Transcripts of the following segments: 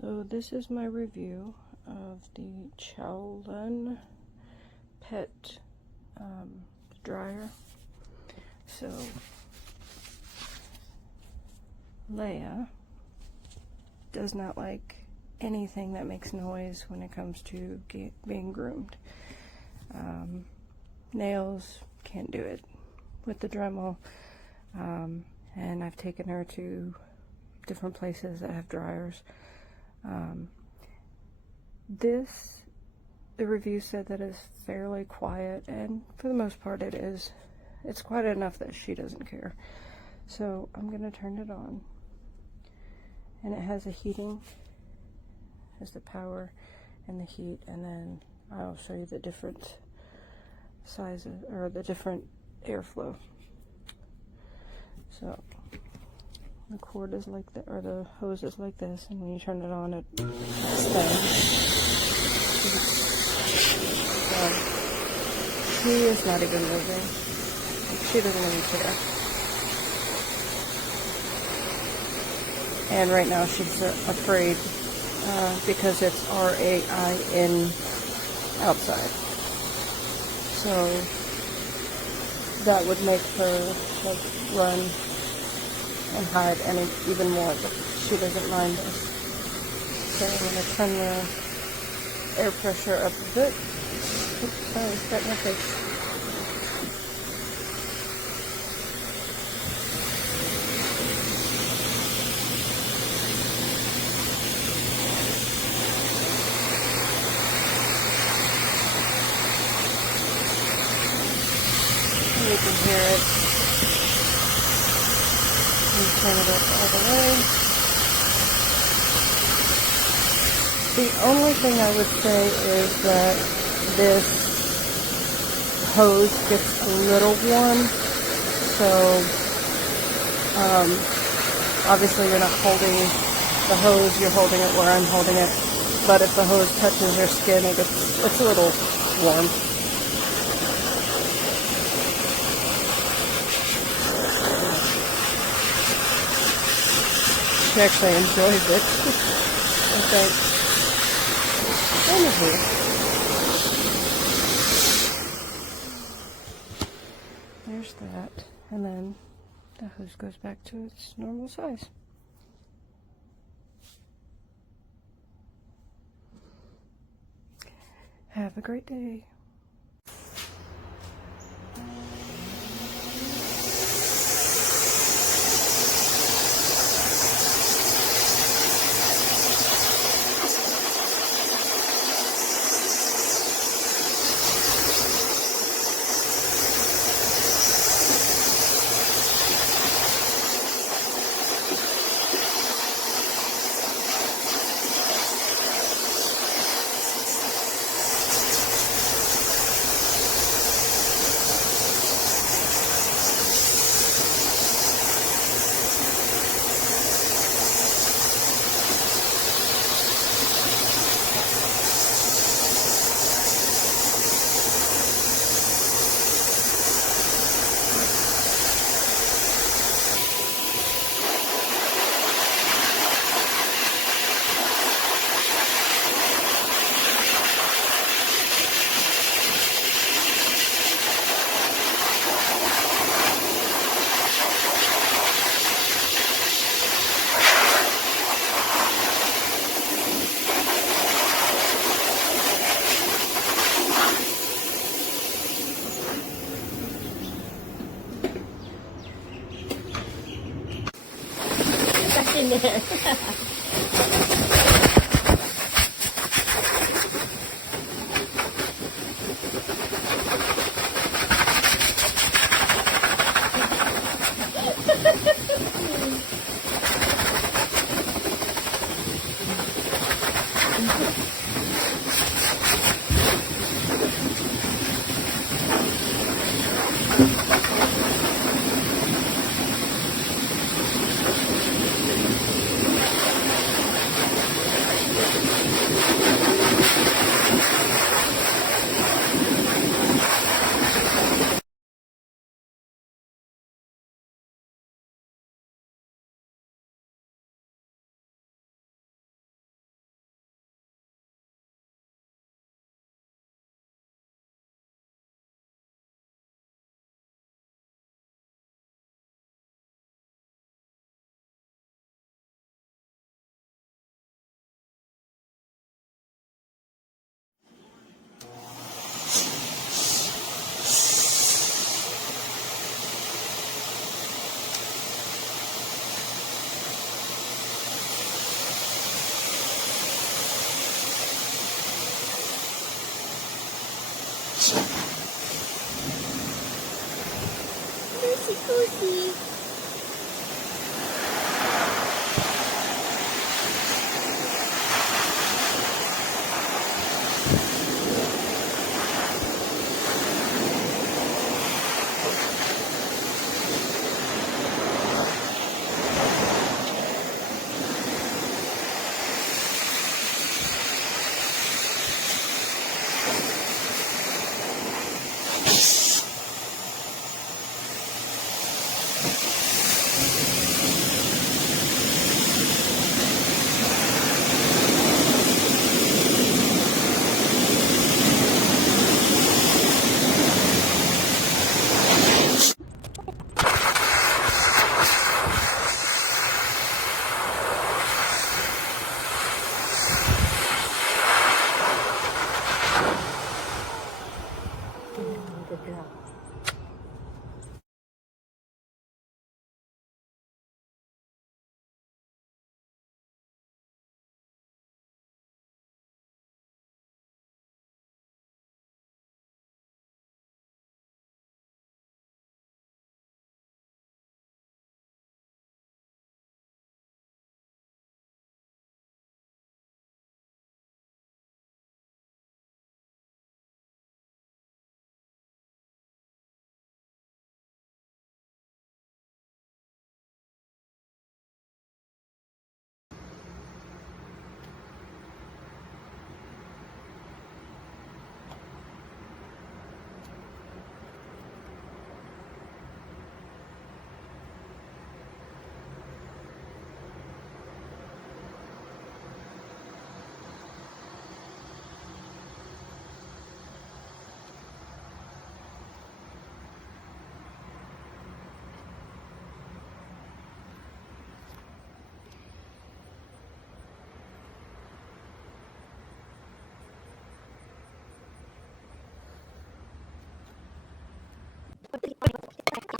So this is my review of the CHAOLUN pet dryer. So Leia does not like anything that makes noise when it comes to being groomed. Nails, can't do it with the Dremel, and I've taken her to different places that have dryers. The review said that it's fairly quiet, and for the most part it is. It's quiet enough that she doesn't care. So I'm gonna turn it on, and it has a heating, has the power and the heat, and then I'll show you the different sizes, or the different airflow. So the cord is like that, or the hose is like this, and when you turn it on, it spins. She is not even moving. She doesn't even care. And right now she's afraid because it's RAIN outside. So that would make her like run and hide even more, but she doesn't mind this. So I'm going to turn the air pressure up a bit. Oops, sorry, right in my face. You can hear it. And turn it up all the way. The only thing I would say is that this hose gets a little warm, so obviously you're not holding the hose, you're holding it where I'm holding it, but if the hose touches your skin, it's a little warm. She actually enjoys it, I think. There's that, and then the hose goes back to its normal size. Have a great day. In there. Lucy Goosey. Good job.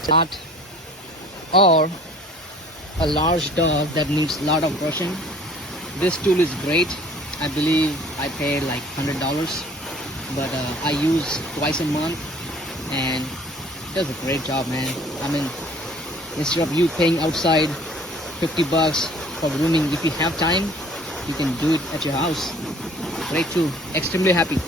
Cat or a large dog that needs a lot of brushing, this tool is great. I believe I paid like $100, but I use twice a month and it does a great job, man. I mean, instead of you paying outside $50 for grooming, if you have time, you can do it at your house. Great tool. Extremely happy.